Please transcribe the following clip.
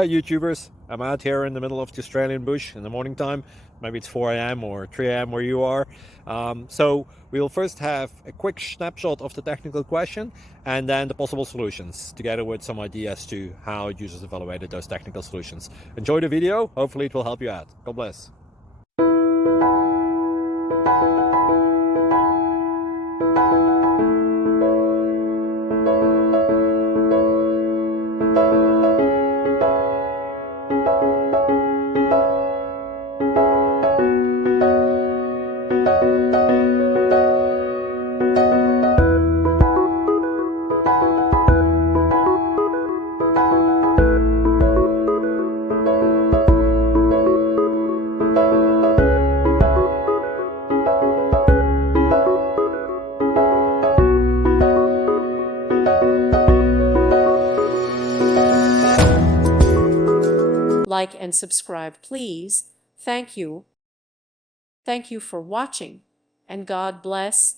Hi YouTubers, I'm out here in the middle of the Australian bush in the morning time. Maybe it's 4 a.m. or 3 a.m. where you are. So we'll first have a quick snapshot of the technical question and then the possible solutions, together with some ideas to how users evaluated those technical solutions. Enjoy the video, hopefully it will help you out. God bless. Like and subscribe, please. Thank you. Thank you for watching, and God bless.